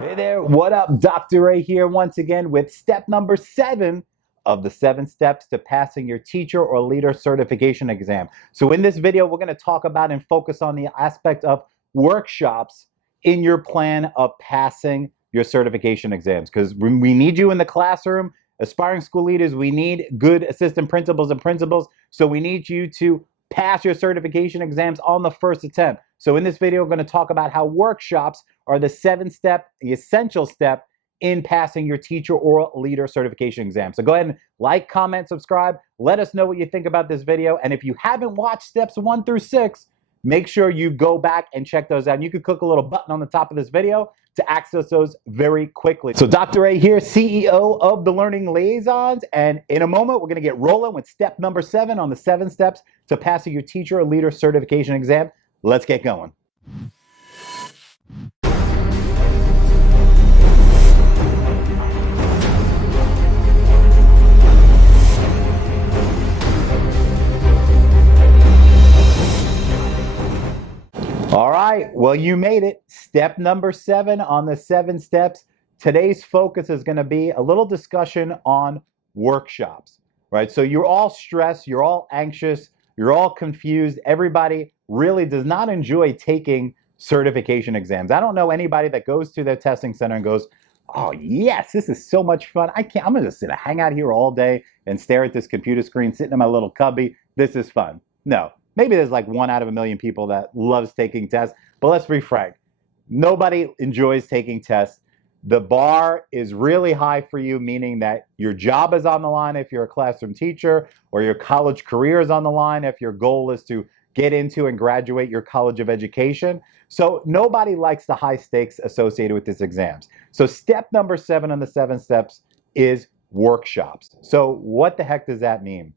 Hey there, what up? Dr. Ray here once again with step number 7 of the 7 steps to passing your teacher or leader certification exam. So in this video, we're going to talk about and focus on the aspect of workshops in your plan of passing your certification exams, because we need you in the classroom. Aspiring school leaders, we need good assistant principals and principals. So we need you to pass your certification exams on the first attempt. So in this video, we're going to talk about how workshops are the 7-step, the essential step in passing your teacher or leader certification exam. So go ahead and like, comment, subscribe. Let us know what you think about this video. And if you haven't watched steps 1 through 6, make sure you go back and check those out. And you can click a little button on the top of this video to access those very quickly. So Dr. A here, CEO of the Learning Liaisons. And in a moment, we're going to get rolling with step number 7 on the 7 steps to passing your teacher or leader certification exam. Let's get going. All right, well, you made it. Step number 7 on the 7 steps. Today's focus is going to be a little discussion on workshops, right? So you're all stressed, you're all anxious, you're all confused. Everybody really does not enjoy taking certification exams. I don't know anybody that goes to their testing center and goes, oh yes, this is so much fun. I'm gonna just hang out here all day and stare at this computer screen, sitting in my little cubby. This is fun. No. Maybe there's like 1 out of a million people that loves taking tests, but let's be frank. Nobody enjoys taking tests. The bar is really high for you, meaning that your job is on the line if you're a classroom teacher, or your college career is on the line if your goal is to get into and graduate your college of education. So nobody likes the high stakes associated with these exams. So step number 7 on the 7 steps is workshops. So what the heck does that mean?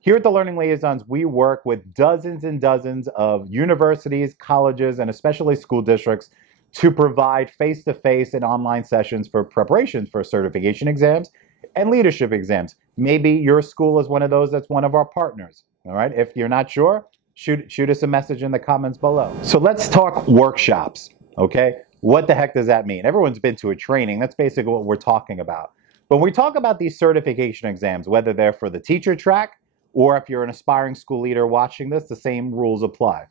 Here at the Learning Liaisons, we work with dozens and dozens of universities, colleges, and especially school districts to provide face-to-face and online sessions for preparations for certification exams and leadership exams. Maybe your school is one of those that's one of our partners. All right, if you're not sure, shoot us a message in the comments below. So let's talk workshops, okay? What the heck does that mean? Everyone's been to a training. That's basically what we're talking about. When we talk about these certification exams, whether they're for the teacher track, or if you're an aspiring school leader watching this, the same rules apply.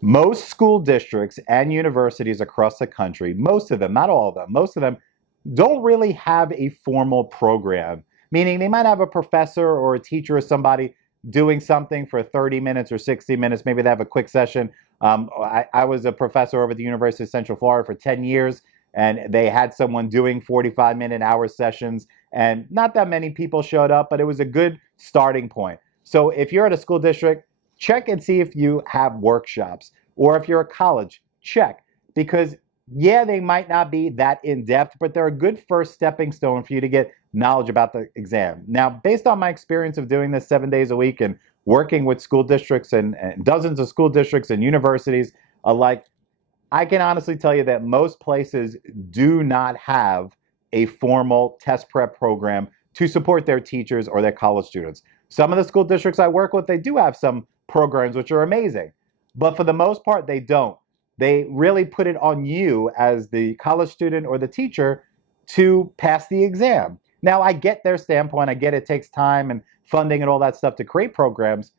Most school districts and universities across the country, most of them, not all of them, most of them don't really have a formal program, meaning they might have a professor or a teacher or somebody doing something for 30 minutes or 60 minutes. Maybe they have a quick session. I was a professor over at the University of Central Florida for 10 years, and they had someone doing 45-minute hour sessions, and not that many people showed up, but it was a good starting point. So if you're at a school district, check and see if you have workshops. Or if you're a college, check. Because yeah, they might not be that in-depth, but they're a good first stepping stone for you to get knowledge about the exam. Now, based on my experience of doing this 7 days a week and working with school districts and dozens of school districts and universities alike, I can honestly tell you that most places do not have a formal test prep program to support their teachers or their college students. Some of the school districts I work with, they do have some programs which are amazing, but for the most part, they don't. They really put it on you as the college student or the teacher to pass the exam. Now, I get their standpoint. I get it takes time and funding and all that stuff to create programs,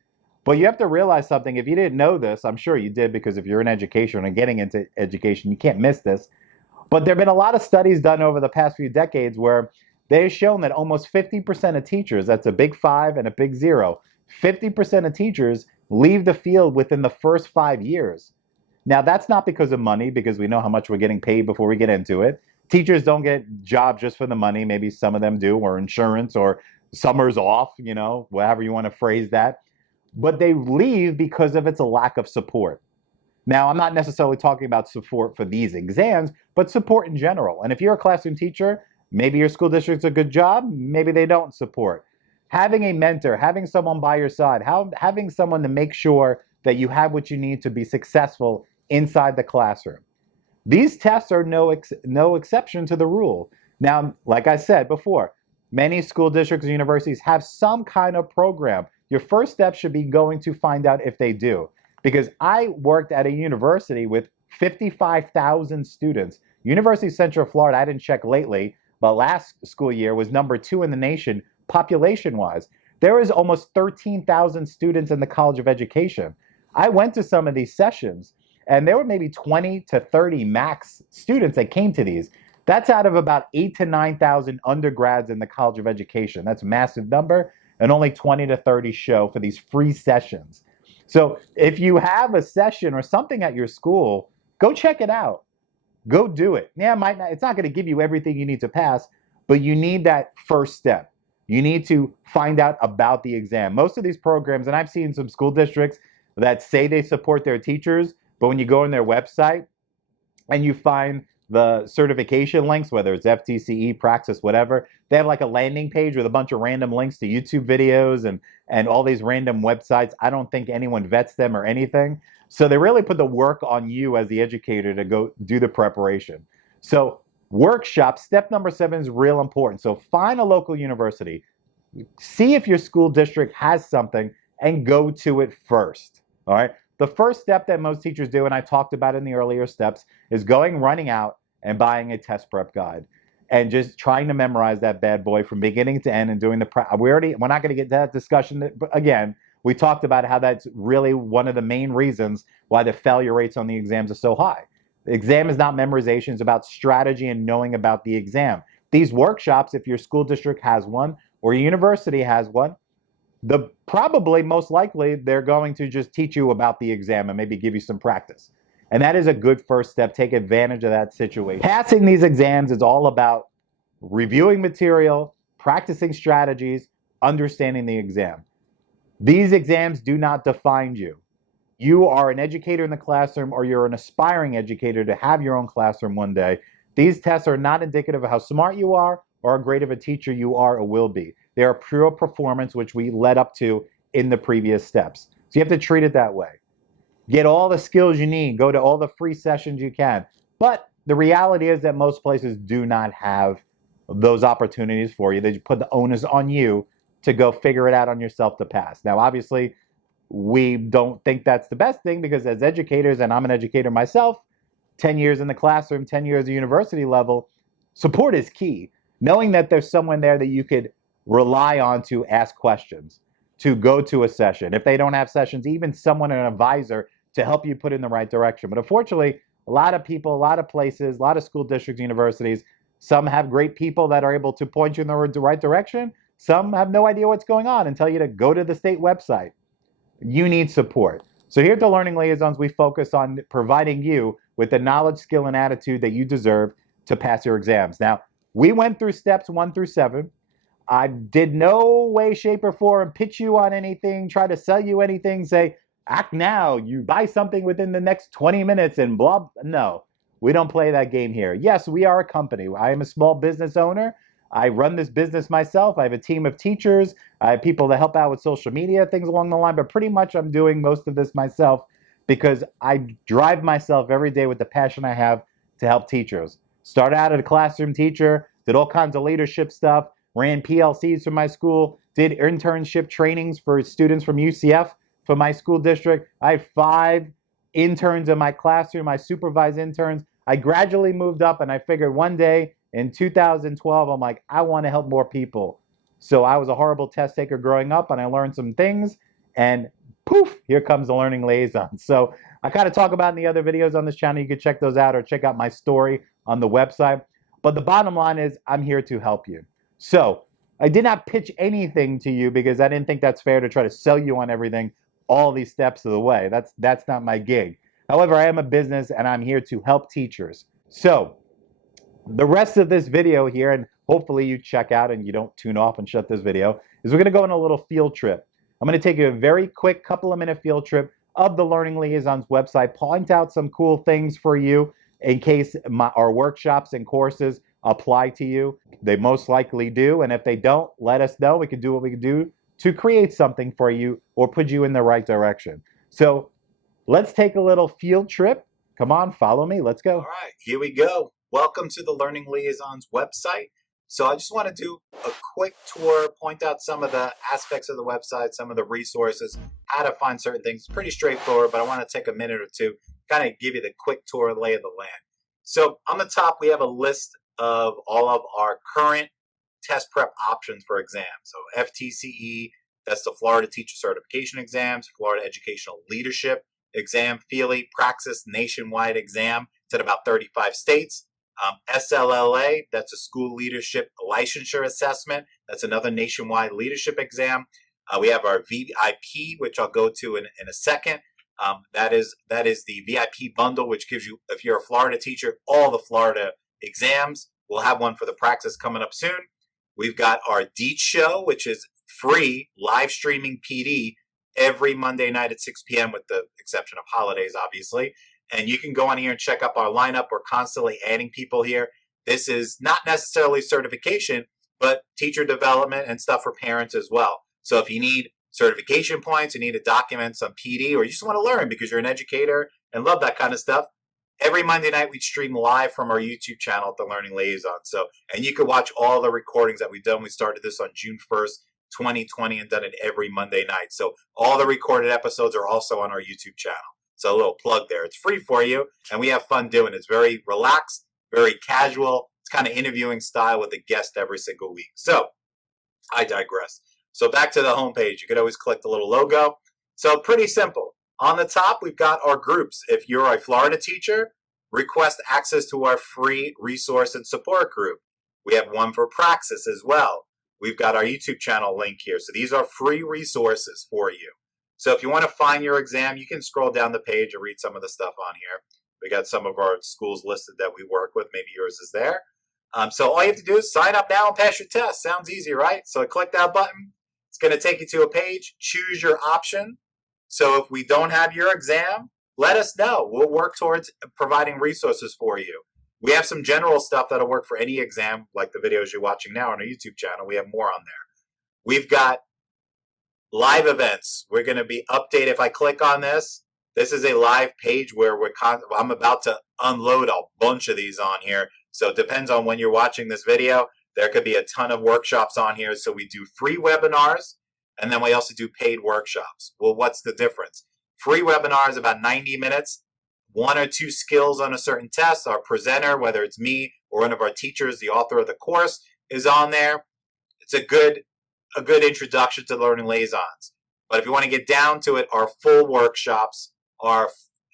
but you have to realize something. If you didn't know this, I'm sure you did, because if you're in education and getting into education, you can't miss this. But there have been a lot of studies done over the past few decades where they've shown that almost 50% of teachers, that's a big 5 and a big 0, 50% of teachers leave the field within the first 5 years. Now, that's not because of money, because we know how much we're getting paid before we get into it. Teachers don't get jobs just for the money. Maybe some of them do, or insurance, or summers off, whatever you want to phrase that. But they leave because of it's a lack of support. Now, I'm not necessarily talking about support for these exams, but support in general. And if you're a classroom teacher, maybe your school district's a good job, maybe they don't support. Having a mentor, having someone by your side, having someone to make sure that you have what you need to be successful inside the classroom. These tests are no exception to the rule. Now, like I said before, many school districts and universities have some kind of program. Your first step should be going to find out if they do. Because I worked at a university with 55,000 students. University of Central Florida, I didn't check lately, but last school year was #2 in the nation population-wise. There is almost 13,000 students in the College of Education. I went to some of these sessions, and there were maybe 20 to 30 max students that came to these. That's out of about 8 to 9,000 undergrads in the College of Education. That's a massive number, and only 20 to 30 show for these free sessions. So if you have a session or something at your school, go check it out. Go do it. Yeah, it's not going to give you everything you need to pass, but you need that first step. You need to find out about the exam. Most of these programs, and I've seen some school districts that say they support their teachers, but when you go on their website and you find the certification links, whether it's FTCE, Praxis, whatever, they have like a landing page with a bunch of random links to YouTube videos and all these random websites. I don't think anyone vets them or anything. So they really put the work on you as the educator to go do the preparation. So workshop, step number 7 is real important. So find a local university, see if your school district has something, and go to it first. All right. The first step that most teachers do, and I talked about in the earlier steps, is running out and buying a test prep guide and just trying to memorize that bad boy from beginning to end and doing we're not going to get to that discussion again. We talked about how that's really one of the main reasons why the failure rates on the exams are so high. The exam is not memorization, it's about strategy and knowing about the exam. These workshops, if your school district has one or your university has one, probably most likely they're going to just teach you about the exam and maybe give you some practice. And that is a good first step. Take advantage of that situation. Passing these exams is all about reviewing material, practicing strategies, understanding the exam. These exams do not define you. You are an educator in the classroom, or you're an aspiring educator to have your own classroom one day. These tests are not indicative of how smart you are or how great of a teacher you are or will be. They are pure performance, which we led up to in the previous steps. So you have to treat it that way. Get all the skills you need. Go to all the free sessions you can. But the reality is that most places do not have those opportunities for you. They put the onus on you to go figure it out on yourself to pass. Now, obviously, we don't think that's the best thing, because as educators, and I'm an educator myself, 10 years in the classroom, 10 years at university level, support is key. Knowing that there's someone there that you could rely on to ask questions, to go to a session. If they don't have sessions, even someone, an advisor, to help you put in the right direction. But unfortunately, a lot of people, a lot of places, a lot of school districts, universities, some have great people that are able to point you in the right direction. Some have no idea what's going on and tell you to go to the state website. You need support. So here at the Learning Liaisons, we focus on providing you with the knowledge, skill, and attitude that you deserve to pass your exams. Now, we went through steps 1 through 7. I did no way, shape, or form pitch you on anything, try to sell you anything, say, act now, you buy something within the next 20 minutes and blah. No, we don't play that game here. Yes, we are a company. I am a small business owner. I run this business myself. I have a team of teachers. I have people that help out with social media, things along the line, but pretty much I'm doing most of this myself because I drive myself every day with the passion I have to help teachers. Started out as a classroom teacher, did all kinds of leadership stuff, ran PLCs for my school, did internship trainings for students from UCF for my school district. I have 5 interns in my classroom. I supervise interns. I gradually moved up, and I figured one day in 2012, I'm like, I want to help more people. So I was a horrible test taker growing up, and I learned some things, and poof, here comes the Learning Liaison. So I kind of talk about in the other videos on this channel. You can check those out, or check out my story on the website. But the bottom line is I'm here to help you. So I did not pitch anything to you because I didn't think that's fair to try to sell you on everything all these steps of the way. That's not my gig. However, I am a business, and I'm here to help teachers. So the rest of this video here, and hopefully you check out and you don't tune off and shut this video, is we're going to go on a little field trip. I'm going to take you a very quick couple of minute field trip of the Learning Liaisons website, point out some cool things for you in case our workshops and courses apply to you. They most likely do, and if they don't, let us know. We can do what we can do to create something for you or put you in the right direction. So let's take a little field trip. Come on, follow me. Let's go. All right, here we go. Welcome to the Learning Liaisons website. So I just want to do a quick tour, point out some of the aspects of the website, some of the resources, how to find certain things. It's pretty straightforward, but I want to take a minute or two, kind of give you the quick tour, lay of the land. So on the top, we have a list of all of our current test prep options for exams. So FTCE, that's the Florida Teacher Certification Exams, Florida Educational Leadership Exam, FEALY, Praxis Nationwide Exam. It's in about 35 states. SLLA, that's a School Leadership Licensure Assessment. That's another nationwide leadership exam. We have our VIP, which I'll go to in a second. That is the VIP bundle, which gives you, if you're a Florida teacher, all the Florida exams. We'll have one for the Praxis coming up soon. We've got our Deets Show, which is free live streaming PD every Monday night at 6 p.m. with the exception of holidays, obviously. And you can go on here and check up our lineup. We're constantly adding people here. This is not necessarily certification, but teacher development and stuff for parents as well. So if you need certification points, you need to document some PD, or you just want to learn because you're an educator and love that kind of stuff, every Monday night we stream live from our YouTube channel at the Learning Liaisons. So, and you can watch all the recordings that we've done. We started this on June 1st, 2020 and done it every Monday night. So all the recorded episodes are also on our YouTube channel. So a little plug there. It's free for you, and we have fun doing it. It's very relaxed, very casual. It's kind of interviewing style with a guest every single week. So I digress. So back to the homepage. You could always click the little logo. So pretty simple. On the top, we've got our groups. If you're a Florida teacher, request access to our free resource and support group. We have one for Praxis as well. We've got our YouTube channel link here. So these are free resources for you. So if you want to find your exam, you can scroll down the page and read some of the stuff on here. We got some of our schools listed that we work with. Maybe yours is there. So all you have to do is sign up now and pass your test. Sounds easy, right? So click that button. It's going to take you to a page. Choose your option. So if we don't have your exam, let us know. We'll work towards providing resources for you. We have some general stuff that'll work for any exam, like the videos you're watching now on our YouTube channel. We have more on there. We've got live events. We're going to be updated. If I click on this, this is a live page where I'm about to unload a bunch of these on here. So it depends on when you're watching this video. There could be a ton of workshops on here. So we do free webinars, and then we also do paid workshops. Well, what's the difference? Free webinars, about 90 minutes, 1 or 2 skills on a certain test. Our presenter, whether it's me or one of our teachers, the author of the course, is on there. It's a good introduction to Learning Liaisons. But if you want to get down to it, our full workshops are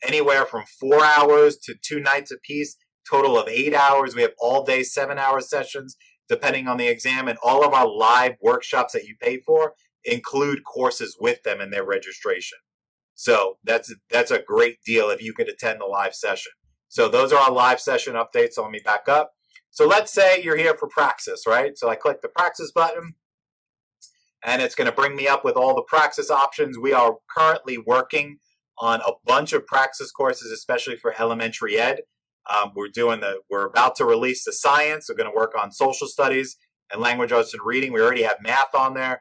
anywhere from 4 hours to 2 nights apiece, total of 8 hours. We have all day 7-hour sessions, depending on the exam. And all of our live workshops that you pay for include courses with them in their registration. So that's a great deal if you could attend the live session. So those are our live session updates. So let me back up. So let's say you're here for Praxis, right? So I click the Praxis button, and it's going to bring me up with all the Praxis options. We are currently working on a bunch of Praxis courses, especially for elementary ed. We're about to release the science. We're going to work on social studies and language arts and reading. We already have math on there.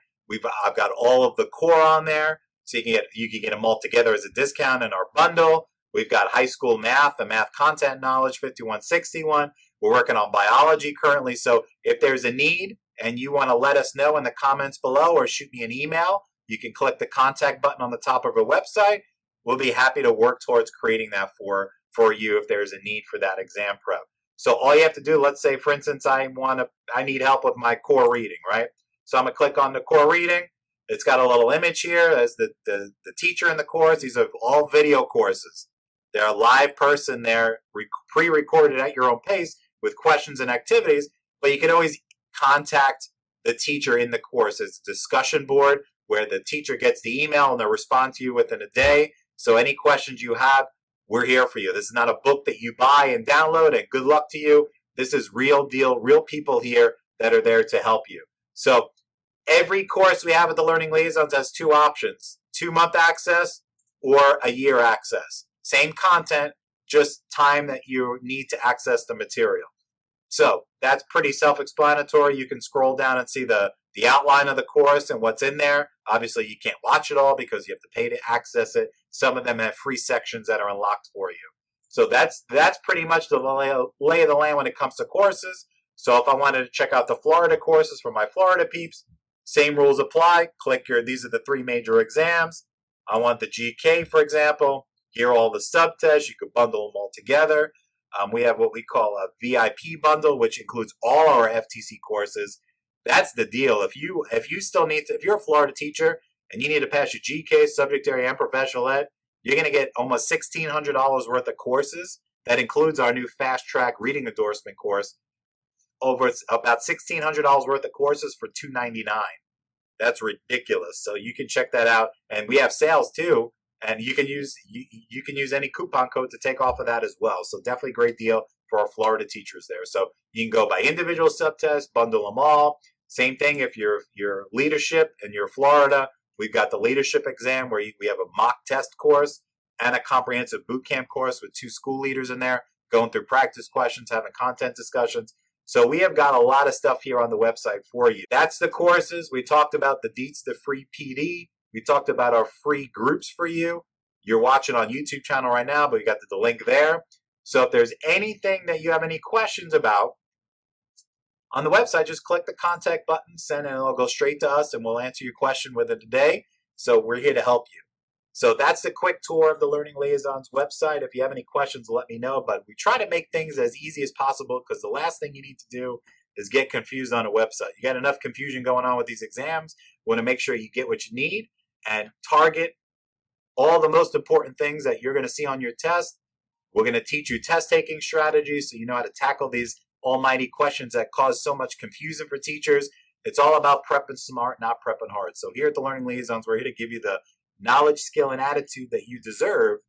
I've got all of the core on there, so you can get them all together as a discount in our bundle. We've got high school math, the math content knowledge 5161. We're working on biology currently. So if there's a need and you want to let us know in the comments below or shoot me an email, you can click the contact button on the top of our website. We'll be happy to work towards creating that for you if there's a need for that exam prep. So all you have to do, let's say, for instance, I need help with my core reading, right? So I'm going to click on the core reading. It's got a little image here as the teacher in the course. These are all video courses. They're a live person. They're pre-recorded at your own pace with questions and activities, but you can always contact the teacher in the course. It's a discussion board where the teacher gets the email and they'll respond to you within a day. So any questions you have, we're here for you. This is not a book that you buy and download and good luck to you. This is real deal, real people here that are there to help you. So every course we have at the Learning Liaisons has 2 options, 2-month access or a year access. Same content, just time that you need to access the material. So that's pretty self-explanatory. You can scroll down and see the outline of the course and what's in there. Obviously, you can't watch it all because you have to pay to access it. Some of them have free sections that are unlocked for you. So that's pretty much the lay of the land when it comes to courses. So if I wanted to check out the Florida courses for my Florida peeps, same rules apply. These are the 3 major exams. I want the GK, for example. Here are all the subtests. You could bundle them all together. We have what we call a VIP bundle, which includes all our FTC courses. That's the deal. If you still need to, if you're a Florida teacher and you need to pass your GK, subject area, and professional ed, you're going to get almost $1,600 worth of courses. That includes our new fast track reading endorsement course. Over about $1,600 worth of courses for $299. That's ridiculous. So you can check that out, and we have sales too. And you can use any coupon code to take off of that as well. So definitely great deal for our Florida teachers there. So you can go by individual subtests, bundle them all. Same thing if you're leadership and you're Florida. We've got the leadership exam where we have a mock test course and a comprehensive boot camp course with 2 school leaders in there going through practice questions, having content discussions. So we have got a lot of stuff here on the website for you. That's the courses. We talked about the deets, the free PD. We talked about our free groups for you. You're watching on YouTube channel right now, but you got the link there. So if there's anything that you have any questions about on the website, just click the contact button, send it, and it'll go straight to us, and we'll answer your question within a day. So we're here to help you. So that's the quick tour of the Learning Liaisons website. If you have any questions, let me know. But we try to make things as easy as possible because the last thing you need to do is get confused on a website. You got enough confusion going on with these exams. We want to make sure you get what you need and target all the most important things that you're going to see on your test. We're going to teach you test-taking strategies so you know how to tackle these almighty questions that cause so much confusion for teachers. It's all about prepping smart, not prepping hard. So here at the Learning Liaisons, we're here to give you the knowledge, skill, and attitude that you deserve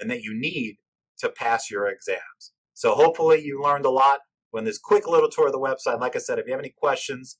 and that you need to pass your exams. So hopefully you learned a lot when this quick little tour of the website. Like I said, if you have any questions,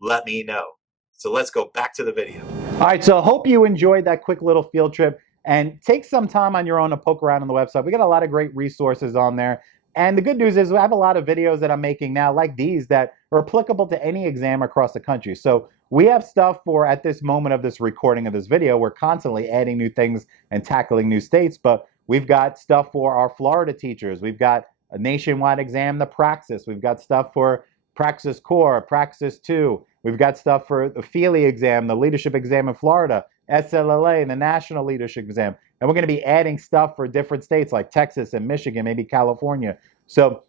let me know. So let's go back to the video. All right, so hope you enjoyed that quick little field trip, and take some time on your own to poke around on the website. We got a lot of great resources on there. And the good news is I have a lot of videos that I'm making now like these that are applicable to any exam across the country. So we have stuff for, at this moment of this recording of this video, we're constantly adding new things and tackling new states, but we've got stuff for our Florida teachers. We've got a nationwide exam, the Praxis. We've got stuff for Praxis Core, Praxis 2. We've got stuff for the Feely exam, the leadership exam in Florida, SLLA, and the national leadership exam. And we're going to be adding stuff for different states like Texas and Michigan, maybe California. So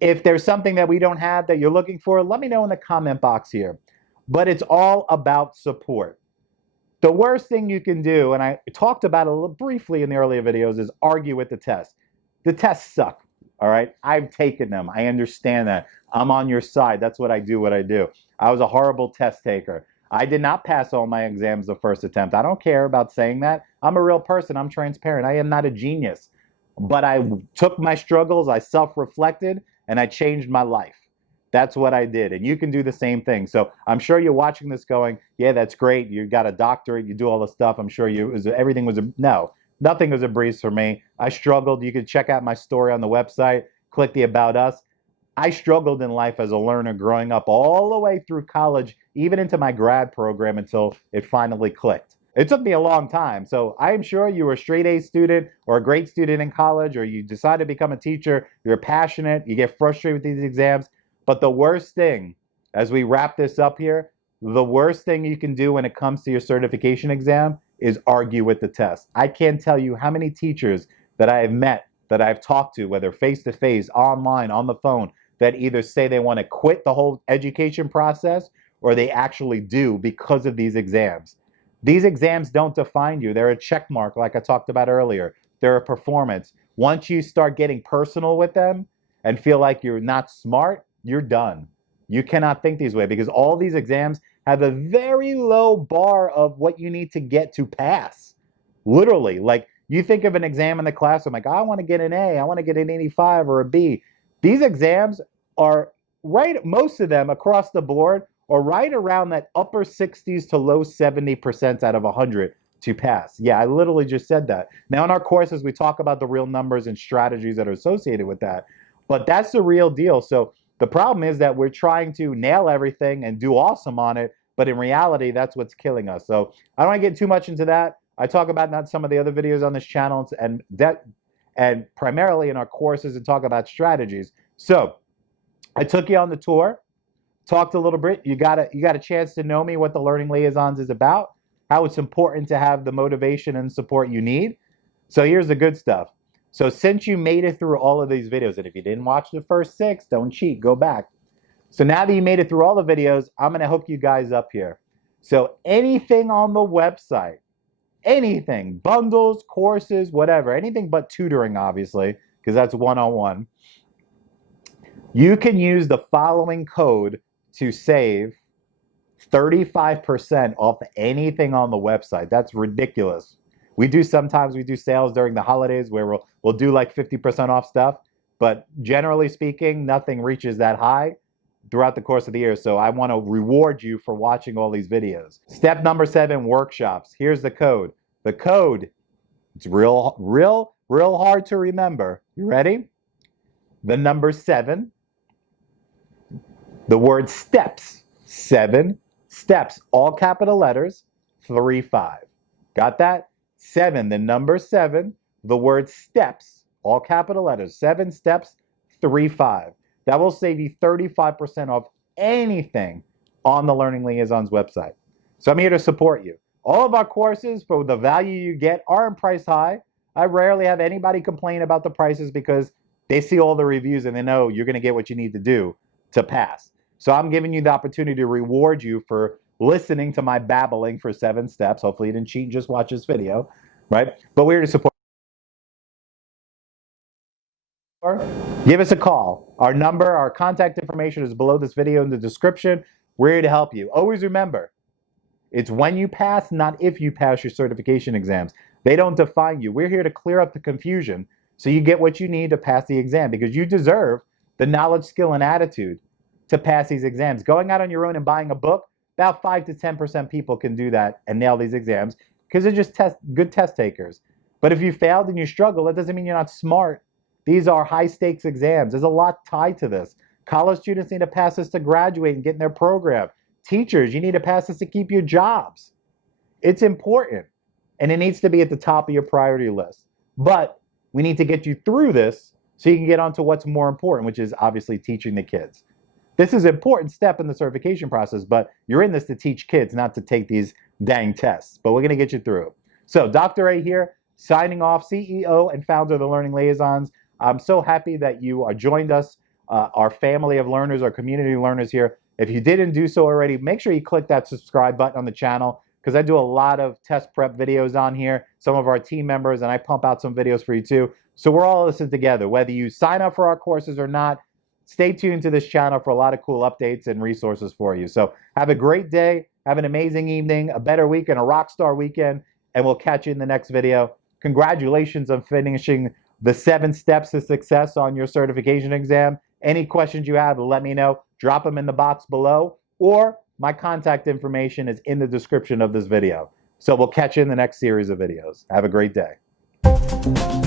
if there's something that we don't have that you're looking for, let me know in the comment box here. But it's all about support. The worst thing you can do, and I talked about it a little briefly in the earlier videos, is argue with the test. The tests suck, all right? I've taken them. I understand that. I'm on your side. That's what I do. I was a horrible test taker. I did not pass all my exams the first attempt. I don't care about saying that. I'm a real person. I'm transparent. I am not a genius. But I took my struggles, I self-reflected, and I changed my life. That's what I did. And you can do the same thing. So I'm sure you're watching this going, yeah, that's great. You got a doctorate. You do all the stuff. I'm sure everything was no, nothing was a breeze for me. I struggled. You can check out my story on the website. Click the About Us. I struggled in life as a learner growing up all the way through college, even into my grad program until it finally clicked. It took me a long time. So I am sure you were a straight A student or a great student in college, or you decided to become a teacher, you're passionate, you get frustrated with these exams. But the worst thing, as we wrap this up here, the worst thing you can do when it comes to your certification exam is argue with the test. I can't tell you how many teachers that I have met, that I've talked to, whether face-to-face, online, on the phone, that either say they want to quit the whole education process or they actually do because of these exams. These exams don't define you. They're a check mark, like I talked about earlier. They're a performance. Once you start getting personal with them and feel like you're not smart, you're done. You cannot think these way because all these exams have a very low bar of what you need to get to pass. Literally, like you think of an exam in the classroom, like I want to get an A, I want to get an 85 or a B. These exams are most of them across the board are right around that upper 60s to low 70% out of 100 to pass. Yeah, I literally just said that. Now in our courses, we talk about the real numbers and strategies that are associated with that, but that's the real deal. So the problem is that we're trying to nail everything and do awesome on it, but in reality, that's what's killing us. So I don't want to get too much into that. I talk about that in some of the other videos on this channel and primarily in our courses and talk about strategies. So I took you on the tour, talked a little bit. You got a chance to know me, what the Learning Liaisons is about, how it's important to have the motivation and support you need. So here's the good stuff. So since you made it through all of these videos, and if you didn't watch the first 6, don't cheat, go back. So now that you made it through all the videos, I'm going to hook you guys up here. So anything on the website, anything, bundles, courses, whatever, anything but tutoring, obviously, because that's one-on-one, you can use the following code to save 35% off anything on the website. That's ridiculous. Sometimes we do sales during the holidays where we'll do like 50% off stuff, but generally speaking, nothing reaches that high throughout the course of the year. So I want to reward you for watching all these videos. Step number 7, workshops. Here's the code. The code, it's real hard to remember. You ready? The number 7, the word steps. 7 steps, all capital letters, 3-5. Got that? 7, the number 7, the word steps, all capital letters, 7 steps, 3-5. That will save you 35% off anything on the Learning Liaisons website. So I'm here to support you. All of our courses, for the value you get, aren't price high. I rarely have anybody complain about the prices because they see all the reviews and they know you're going to get what you need to do to pass. So I'm giving you the opportunity to reward you for listening to my babbling for 7 steps. Hopefully you didn't cheat and just watch this video, right? But we're here to support. Give us a call. Our number, our contact information is below this video in the description. We're here to help you. Always remember, it's when you pass, not if you pass your certification exams. They don't define you. We're here to clear up the confusion so you get what you need to pass the exam, because you deserve the knowledge, skill, and attitude to pass these exams. Going out on your own and buying a book, about 5 to 10% people can do that and nail these exams because they're just good test takers. But if you failed and you struggle, that doesn't mean you're not smart. These are high stakes exams. There's a lot tied to this. College students need to pass this to graduate and get in their program. Teachers, you need to pass this to keep your jobs. It's important, and it needs to be at the top of your priority list. But we need to get you through this so you can get on to what's more important, which is obviously teaching the kids. This is an important step in the certification process, but you're in this to teach kids, not to take these dang tests. But we're going to get you through. So Dr. A here, signing off, CEO and founder of the Learning Liaisons. I'm so happy that you joined us, our family of learners, our community learners here. If you didn't do so already, make sure you click that subscribe button on the channel, because I do a lot of test prep videos on here, some of our team members, and I pump out some videos for you too. So we're all listening together. Whether you sign up for our courses or not, stay tuned to this channel for a lot of cool updates and resources for you. So have a great day, have an amazing evening, a better week, and a rock star weekend, and we'll catch you in the next video. Congratulations on finishing the 7 steps to success on your certification exam. Any questions you have, let me know. Drop them in the box below, or my contact information is in the description of this video. So we'll catch you in the next series of videos. Have a great day.